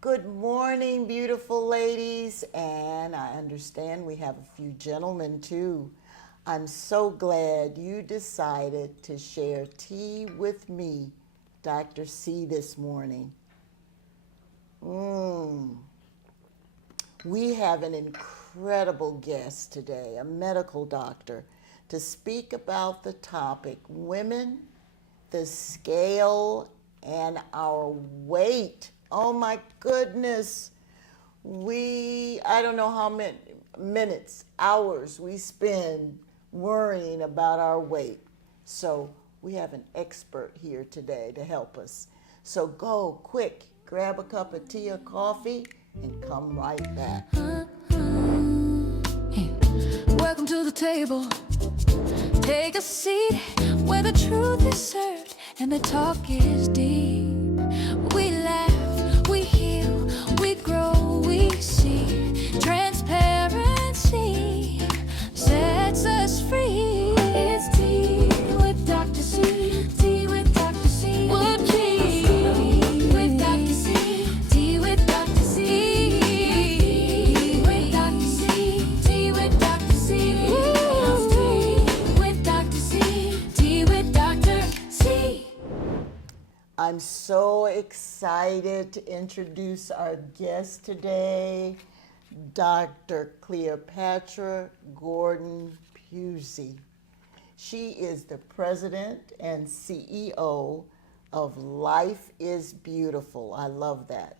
Good morning, beautiful ladies, and I understand we have a few gentlemen too. I'm so glad you decided to share tea with me, Dr. C, this morning. We have an incredible guest today, a medical doctor, to speak about the topic women, the scale, and our weight. Oh my goodness. I don't know how many minutes, hours we spend worrying about our weight. So we have an expert here today to help us. So go quick, grab a cup of tea or coffee and come right back. Welcome to the table. Take a seat where the truth is served and the talk is deep. We laugh, we heal, we grow, we see. Transparency sets us free. It's tea with Dr. C. Tea with Dr. C. What tea with Dr. C. Tea with Dr. C. Tea with Dr. C. Tea with Dr. C. Tea with Dr. C. Tea with Dr. C. I'm so excited to introduce our guest today, Dr. Cleopatra Gordon-Pusey. She is the president and CEO of Life is Beautiful. I love that.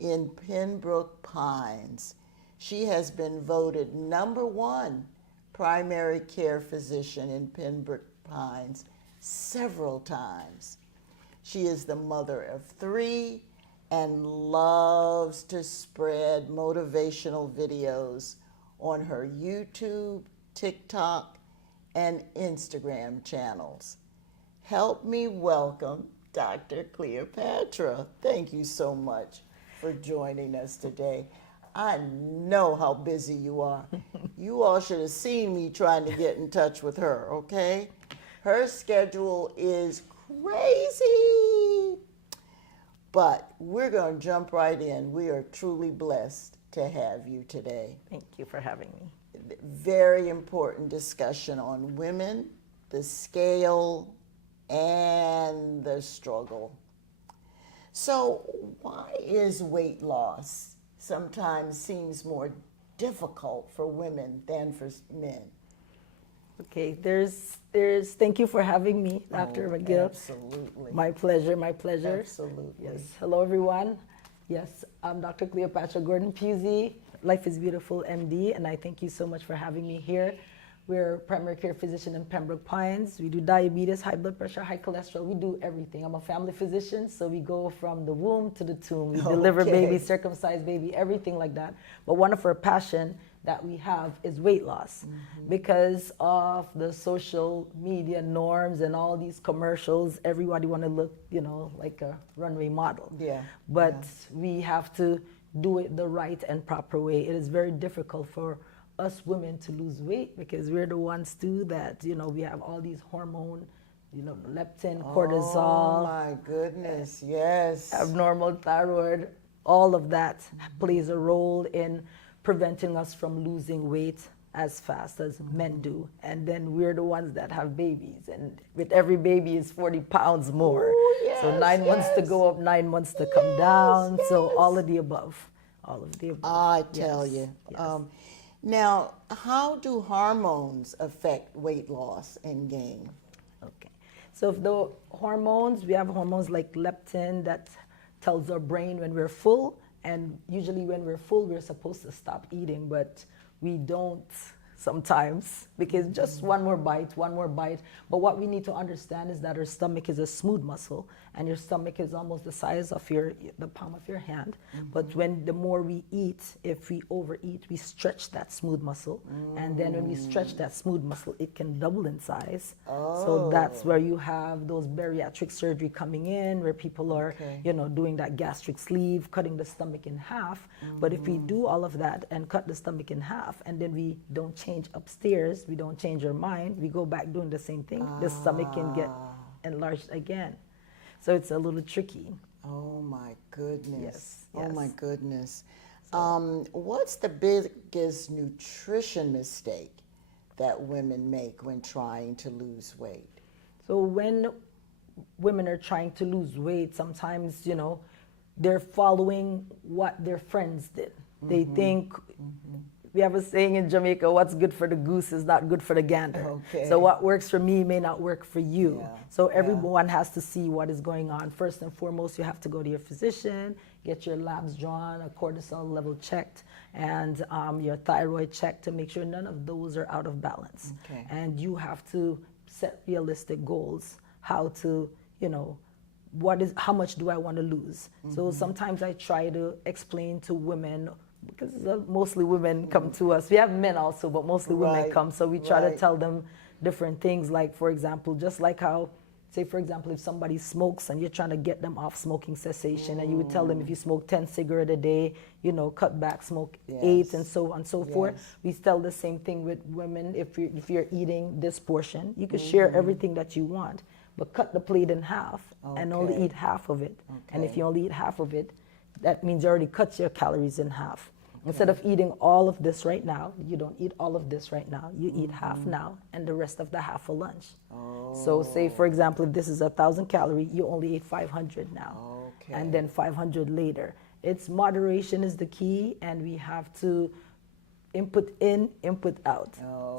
In Pembroke Pines. She has been voted #1 primary care physician in Pembroke Pines several times. She is the mother of 3 and loves to spread motivational videos on her YouTube, TikTok, and Instagram channels. Help me welcome Dr. Cleopatra. Thank you so much for joining us today. I know how busy you are. You all should have seen me trying to get in touch with her, okay? Her schedule is crazy. But we're going to jump right in. We are truly blessed to have you today. Thank you for having me. Very important discussion on women, the scale, and the struggle. So why is weight loss sometimes seems more difficult for women than for men? Okay, thank you for having me, Dr. McGill. Absolutely. My pleasure, my pleasure. Absolutely. Yes, hello everyone. Yes, I'm Dr. Cleopatra Gordon-Pusey, Life is Beautiful MD, and I thank you so much for having me here. We're a primary care physician in Pembroke Pines. We do diabetes, high blood pressure, high cholesterol. We do everything. I'm a family physician, so we go from the womb to the tomb. We deliver baby, circumcise baby, everything like that. But one of our passion that we have is weight loss because of the social media norms and all these commercials. Everybody want to look, like a runway model. Yeah. But we have to do it the right and proper way. It is very difficult for us women to lose weight because we're the ones too that, we have all these hormone, leptin, cortisol. Oh my goodness, yes. Abnormal thyroid, all of that plays a role in preventing us from losing weight as fast as men do. And then we're the ones that have babies, and with every baby is 40 pounds more. Ooh, yes, so 9 months to go up, 9 months to come down. So all of the above, all of the above. I tell you. Yes. Now, how do hormones affect weight loss and gain? Okay. So if the hormones, we have hormones like leptin that tells our brain when we're full, and usually when we're full, we're supposed to stop eating, but we don't sometimes because just one more bite. But what we need to understand is that our stomach is a smooth muscle, and your stomach is almost the size of the palm of your hand. But the more we eat, if we overeat, we stretch that smooth muscle. And then when we stretch that smooth muscle, it can double in size. So that's where you have those bariatric surgery coming in, where people are, doing that gastric sleeve, cutting the stomach in half. But if we do all of that and cut the stomach in half, and then we don't change upstairs, we don't change our mind, we go back doing the same thing, the stomach can get enlarged again. So it's a little tricky. Oh my goodness. Yes, Oh my yes. goodness. What's the biggest nutrition mistake that women make when trying to lose weight? So when women are trying to lose weight, sometimes, they're following what their friends did. They think, we have a saying in Jamaica, what's good for the goose is not good for the gander. Okay. So what works for me may not work for you. Yeah, So yeah. everyone has to see what is going on. First and foremost, you have to go to your physician, get your labs drawn, a cortisol level checked, and your thyroid checked to make sure none of those are out of balance. Okay. And you have to set realistic goals, how to, how much do I want to lose? So sometimes I try to explain to women, because mostly women come to us. We have men also, but mostly women Right, come. So we try to right. tell them different things, like, for example, just like how, say, for example, if somebody smokes and you're trying to get them off smoking cessation, and you would tell them if you smoke 10 cigarettes a day, cut back, smoke 8, and so on and so forth. Yes. We tell the same thing with women. If you're eating this portion, you can share everything that you want, but cut the plate in half and only Okay. eat half of it. And if Okay. you only eat half of it, that means you already cut your calories in half. Instead of eating all of this right now, you don't eat all of this right now. You eat half now and the rest of the half for lunch. So say, for example, if this is 1,000 calories, you only ate 500 now. Okay. And then 500 later. It's moderation is the key, and we have to input in, input out.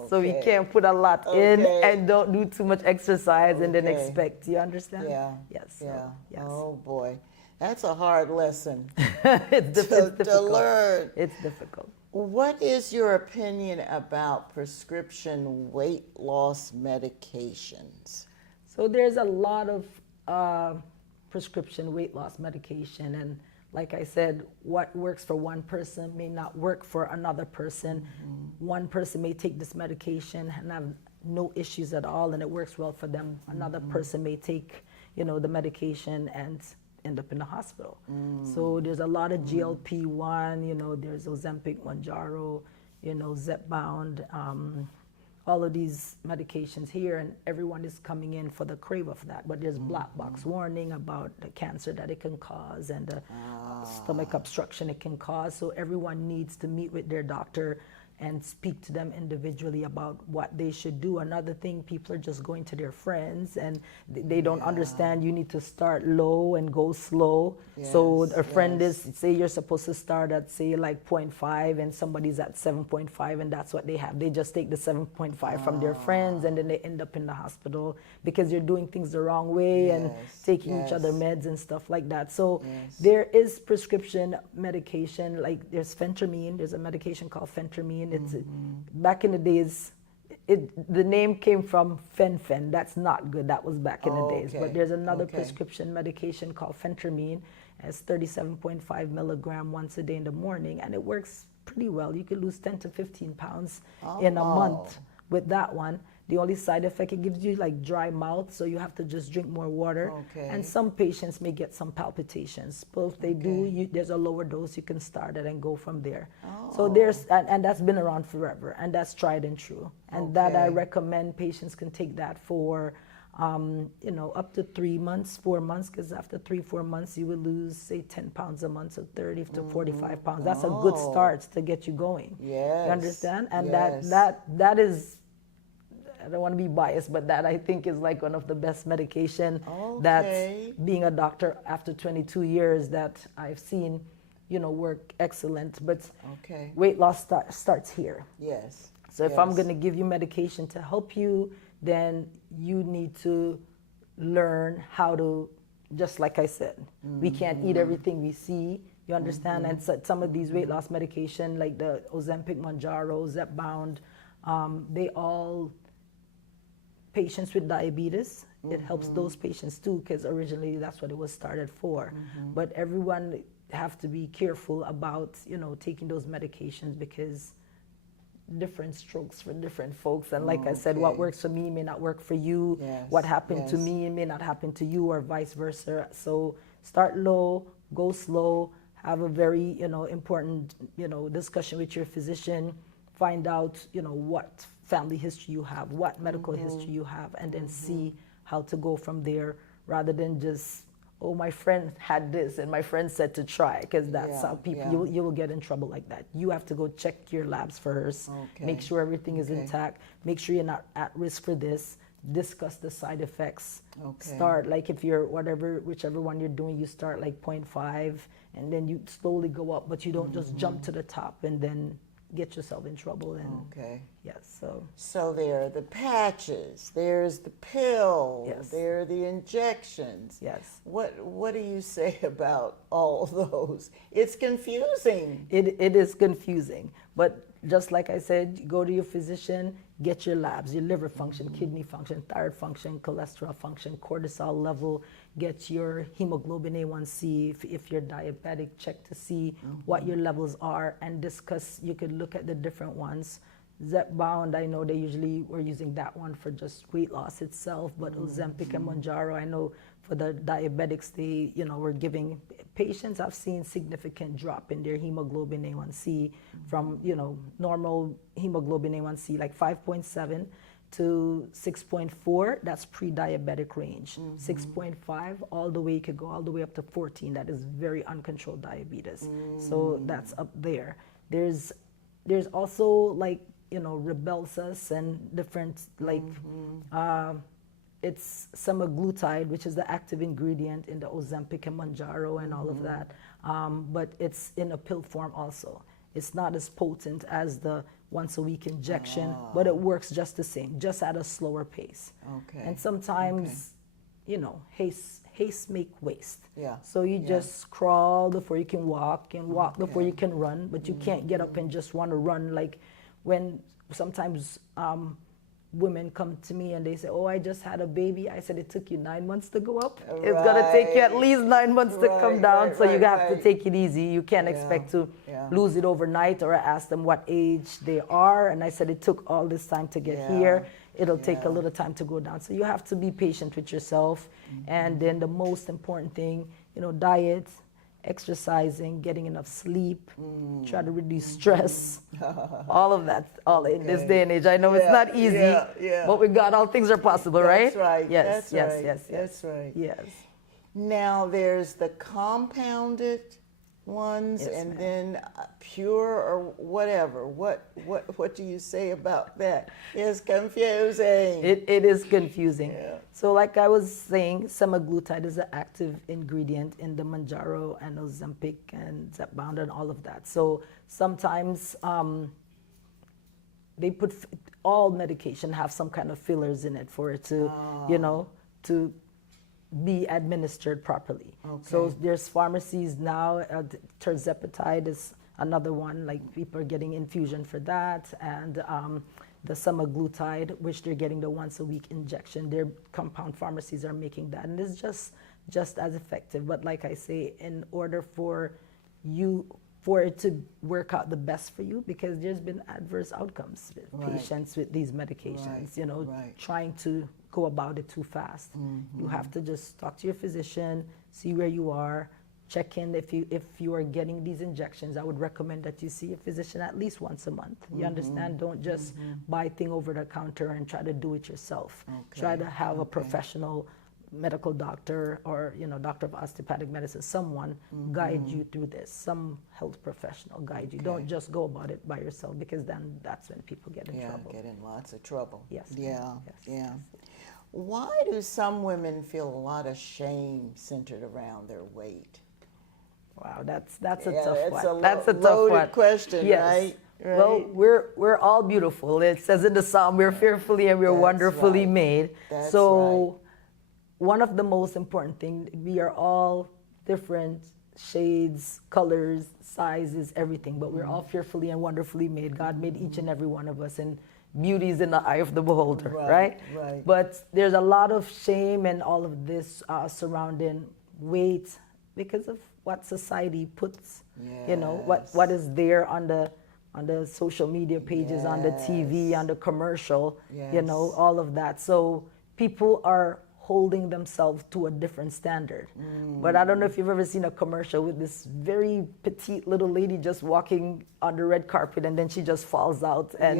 So we Okay. can't put a lot in Okay. and don't do too much exercise and then Okay. expect. You understand? Yeah. Yes. So, Yeah. yes. Oh boy. That's a hard lesson it's to difficult. learn. It's difficult. What is your opinion about prescription weight loss medications? So there's a lot of prescription weight loss medication, and like I said, what works for one person may not work for another person. One person may take this medication and have no issues at all, and it works well for them. Another person may take, the medication and end up in the hospital. So there's a lot of GLP-1, there's Ozempic, Mounjaro, Zepbound, all of these medications here, and everyone is coming in for the crave of that. But there's black box warning about the cancer that it can cause and the stomach obstruction it can cause. So everyone needs to meet with their doctor and speak to them individually about what they should do. Another thing, people are just going to their friends and they don't understand you need to start low and go slow. So a friend is, say you're supposed to start at, say, like 0.5 and somebody's at 7.5, and that's what they have. They just take the 7.5 from their friends, and then they end up in the hospital because you're doing things the wrong way and taking each other meds and stuff like that. So there is prescription medication, like there's phentermine. There's a medication called phentermine. It's back in the days, the name came from fen-phen. That's not good. That was back in the days. But there's another prescription medication called phentermine. It's 37.5 milligram once a day in the morning, and it works pretty well. You could lose 10 to 15 pounds in a month with that one. The only side effect, it gives you like dry mouth, so you have to just drink more water. And some patients may get some palpitations. But if they do, there's a lower dose, you can start it and go from there. So there's, and that's been around forever, and that's tried and true. And that I recommend patients can take that for, up to 3 months, 4 months, because after 3-4 months, you will lose, say, 10 pounds a month, so 30 to 45 pounds. That's a good start to get you going. You understand? And that is, I don't want to be biased, but that I think is like one of the best medication that's, being a doctor after 22 years, that I've seen, work excellent. But weight loss starts here. So if I'm going to give you medication to help you, then you need to learn how to, just like I said, we can't eat everything we see. You understand? And so some of these weight loss medication, like the Ozempic, Mounjaro, Zepbound, they all, patients with diabetes, it helps those patients too, because originally that's what it was started for. But everyone have to be careful about, taking those medications, because different strokes for different folks. And like I said, what works for me may not work for you. What happened to me may not happen to you, or vice versa. So start low, go slow, have a very, important, discussion with your physician, find out, what family history you have, what medical history you have, and then see how to go from there, rather than just oh, my friend had this and my friend said to try, because that's Yeah, how people, yeah. you will get in trouble like that. You have to go check your labs first, Okay. make sure everything is Okay. intact, make sure you're not at risk for this, discuss the side effects. Okay. Start, like if you're whichever one you're doing, you start like 0.5 and then you slowly go up, but you don't just jump to the top and then get yourself in trouble. And Okay. yes, so So there are the patches, there's the pill, Yes. there are the injections. yes. What do you say about all of those? It's confusing. It is confusing, but just like I said, you go to your physician, get your labs, your liver function, kidney function, thyroid function, cholesterol function, cortisol level, get your hemoglobin A1C. If you're diabetic, check to see what your levels are and discuss. You could look at the different ones. Zepbound, I know they usually were using that one for just weight loss itself, but Ozempic and Mounjaro, I know for the diabetics, they, were giving patients, I've seen significant drop in their hemoglobin A1C from, normal hemoglobin A1C, like 5.7 to 6.4, that's pre-diabetic range. 6.5, all the way, you could go all the way up to 14. That is very uncontrolled diabetes. So that's up there. There's also like, Rybelsus and different like, it's semaglutide, which is the active ingredient in the Ozempic and Mounjaro and all of that. But it's in a pill form also. It's not as potent as the once a week injection, but it works just the same, just at a slower pace. Okay. And sometimes, haste make waste. Yeah. So you Yeah. just crawl before you can walk and walk before you can run, but you can't get up and just want to run. Like when sometimes women come to me and they say, oh, I just had a baby. I said, it took you 9 months to go up. It's going to take you at least 9 months to come down. So you have to take it easy. You can't expect to lose it overnight. Or I asked them what age they are. And I said, it took all this time to get here. It'll take a little time to go down. So you have to be patient with yourself. And then the most important thing, diet, exercising, getting enough sleep, try to reduce stress, all of that, all in this day and age. I know it's not easy, but with God, all things are possible, right? That's right. Yes, That's yes, right. yes, yes. That's right. Yes. Now there's the compounded ones, Yes, and ma'am. then pure or whatever. What do you say about that? It's confusing. It is confusing. Yeah. So like I was saying, semaglutide is an active ingredient in the Mounjaro and Ozempic and Zepbound and all of that. So sometimes they put all medication have some kind of fillers in it for it to, to be administered properly. So there's pharmacies now, terzepatide is another one, like people are getting infusion for that, and the semaglutide, which they're getting the once a week injection. Their compound pharmacies are making that, and it's just as effective. But like I say, in order for it to work out the best for you, because there's been adverse outcomes with patients with these medications, trying to go about it too fast. You have to just talk to your physician, see where you are, check in. If you are getting these injections, I would recommend that you see a physician at least once a month. You understand? Don't just buy thing over the counter and try to do it yourself. Try to have a professional medical doctor or doctor of osteopathic medicine, someone guide you through this, some health professional guide you. Don't just go about it by yourself, because then that's when people get in trouble. Get in lots of trouble. Yes. Yeah, Yes. yeah. Why do some women feel a lot of shame centered around their weight? Wow, that's a Yeah, tough it's one. a That's a tough loaded one. question, Yes. right? Well, we're all beautiful. It says in the Psalm, we're fearfully and we're That's wonderfully right. made. That's So one of the most important things, we are all different shades, colors, sizes, everything, but we're all fearfully and wonderfully made. God made each and every one of us, and beauty is in the eye of the beholder, right? Right. But there's a lot of shame and all of this surrounding weight because of what society puts, what is there on the social media pages, on the TV, on the commercial, all of that. So people are holding themselves to a different standard. But I don't know if you've ever seen a commercial with this very petite little lady just walking on the red carpet, and then she just falls out and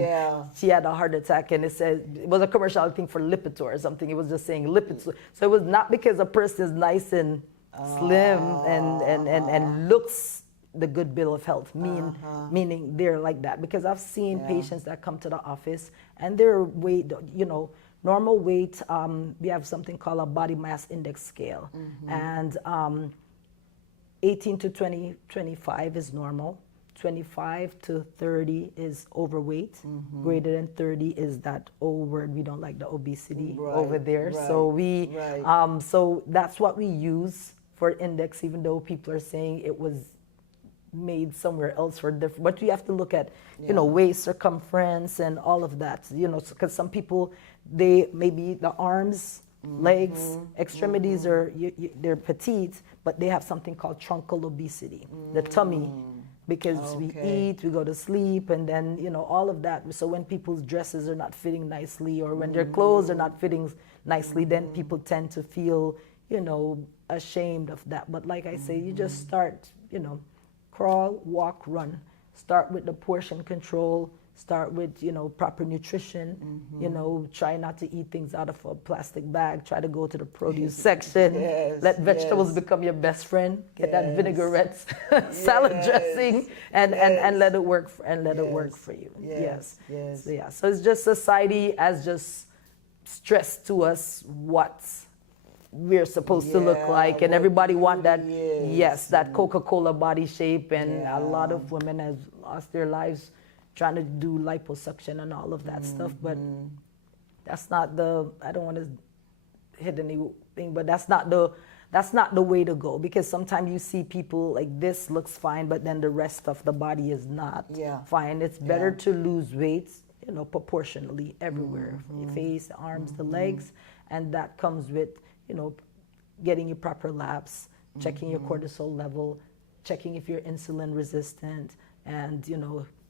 she had a heart attack, and it was a commercial, I think, for Lipitor or something. It was just saying Lipitor. So it was not because a person is nice and slim and looks the good bill of health, meaning they're like that. Because I've seen patients that come to the office and their weight, normal weight, we have something called a body mass index scale. And 18 to 25 is normal. 25 to 30 is overweight. Greater than 30 is that O word. We don't like the obesity over there. So so that's what we use for index, even though people are saying it was made somewhere else for different. But we have to look at, waist circumference and all of that, because some people, maybe the arms, legs, extremities are, they're petite, but they have something called truncal obesity, the tummy. Because we eat, we go to sleep, and then, all of that. So when people's dresses are not fitting nicely, or when their clothes are not fitting nicely, then people tend to feel, ashamed of that. But like I say, you just start, crawl, walk, run. Start with the portion control. Start with, proper nutrition. Try not to eat things out of a plastic bag. Try to go to the produce section. Let vegetables become your best friend. Get that vinaigrette salad dressing, and let it work. It work for you. So it's just society has just stressed to us what we're supposed to look like, and everybody want that. That Coca-Cola body shape, and a lot of women have lost their lives trying to do liposuction and all of that stuff. But that's not I don't want to hit anything, but that's not the way to go, because sometimes you see people like this looks fine, but then the rest of the body is not fine. It's better to lose weight, proportionally everywhere, your face, the arms, the legs, and that comes with, getting your proper labs, checking your cortisol level, checking if you're insulin resistant, and,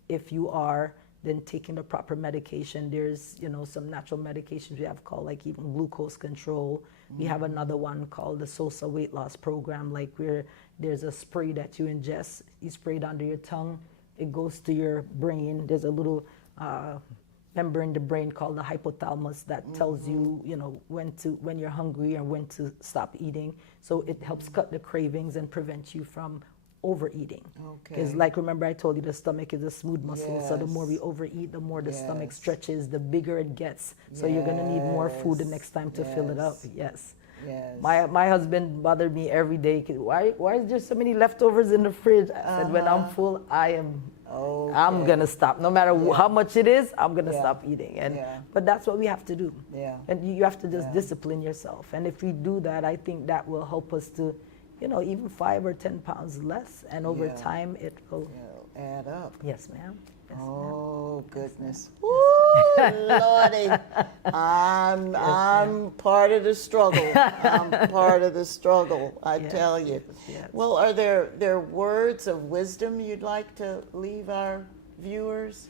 if you are, then taking the proper medication. There's, some natural medications we have called, like, even glucose control. We have another one called the SOSA weight loss program, like where there's a spray that you ingest. You spray it under your tongue. It goes to your brain. There's a little membrane in the brain called the hypothalamus that tells you, when you're hungry and when to stop eating. So it helps cut the cravings and prevent you from overeating. Because remember I told you the stomach is a smooth muscle, so the more we overeat, the more the stomach stretches, the bigger it gets. So you're gonna need more food the next time to fill it up. My husband bothered me every day. Why is there so many leftovers in the fridge? I said, when I'm full, I'm gonna stop. No matter how much it is, I'm gonna stop eating. But that's what we have to do. And you have to just discipline yourself. And if we do that, I think that will help us to, even 5 or 10 pounds less, and over time it will add up. Yes, ma'am. Yes, Goodness. Woo, Lordy. I'm part of the struggle. I'm part of the struggle, I tell you. Well, are there words of wisdom you'd like to leave our viewers?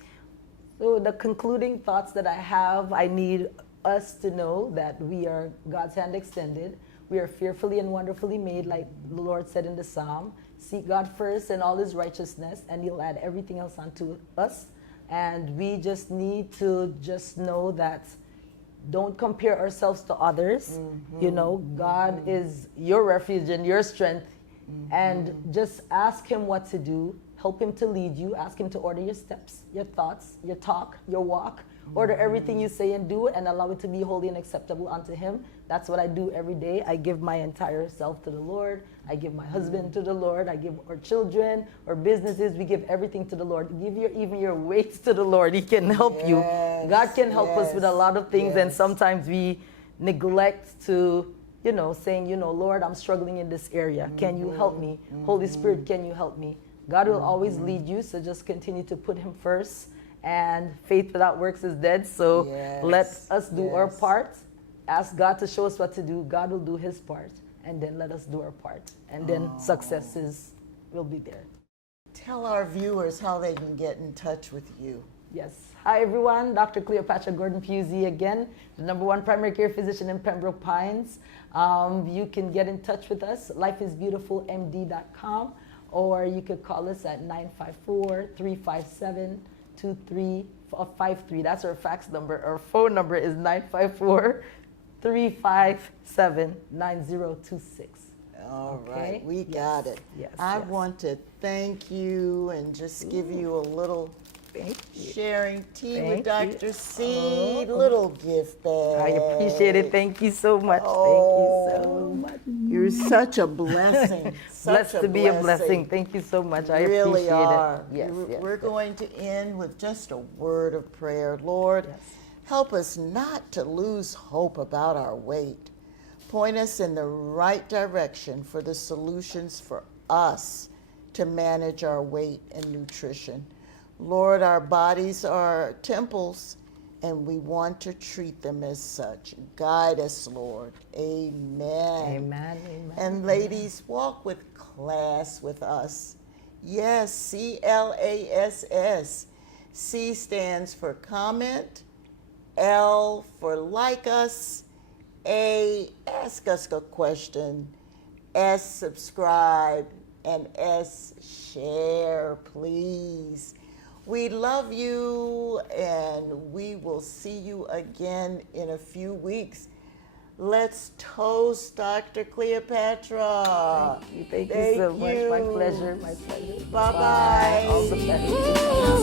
So the concluding thoughts that I have, I need us to know that we are God's hand extended. We are fearfully and wonderfully made, like the Lord said in the Psalm. Seek God first and all his righteousness, and he'll add everything else unto us. And we just need to just know that don't compare ourselves to others. God is your refuge and your strength. And just ask him what to do. Help him to lead you. Ask him to order your steps, your thoughts, your talk, your walk. Order everything you say and do, and allow it to be holy and acceptable unto him. That's what I do every day. I give my entire self to the Lord. I give my husband to the Lord. I give our children, our businesses. We give everything to the Lord. Give even your weights to the Lord. He can help you. God can help us with a lot of things, and sometimes we neglect to, saying, Lord, I'm struggling in this area. Can you help me? Holy Spirit, can you help me? God will always lead you, so just continue to put him first. And faith without works is dead. So let us do our part. Ask God to show us what to do. God will do his part. And then let us do our part. And then successes will be there. Tell our viewers how they can get in touch with you. Yes. Hi, everyone. Dr. Cleopatra Gordon-Pusey again, the #1 primary care physician in Pembroke Pines. You can get in touch with us, lifeisbeautifulmd.com, or you could call us at 954-357-2353. That's our fax number. Our phone number is 954-357-9026. All Okay. right, we Yes, got it. yes, I yes. want to thank you and just give you a little Thank you. sharing tea with Thank you. Dr. C, Oh. little gift bag. I appreciate it. Thank you so much. Oh, Thank you so much. You're such a blessing. Such Blessed to be a blessing. Thank you so much. I really appreciate are. it. Yes, yes. We're yes. going to end with just a word of prayer. Lord, Yes. help us not to lose hope about our weight. Point us in the right direction for the solutions for us to manage our weight and nutrition. Lord, our bodies are temples, and we want to treat them as such. Guide us, Lord. Amen. Amen. Amen. And ladies, walk with class with us. Yes, CLASS. C stands for comment, L for like us, A, ask us a question, S, subscribe, and S, share, please. We love you, and we will see you again in a few weeks. Let's toast Dr. Cleopatra. Thank you so much. My pleasure. My pleasure. Bye-bye. All the best.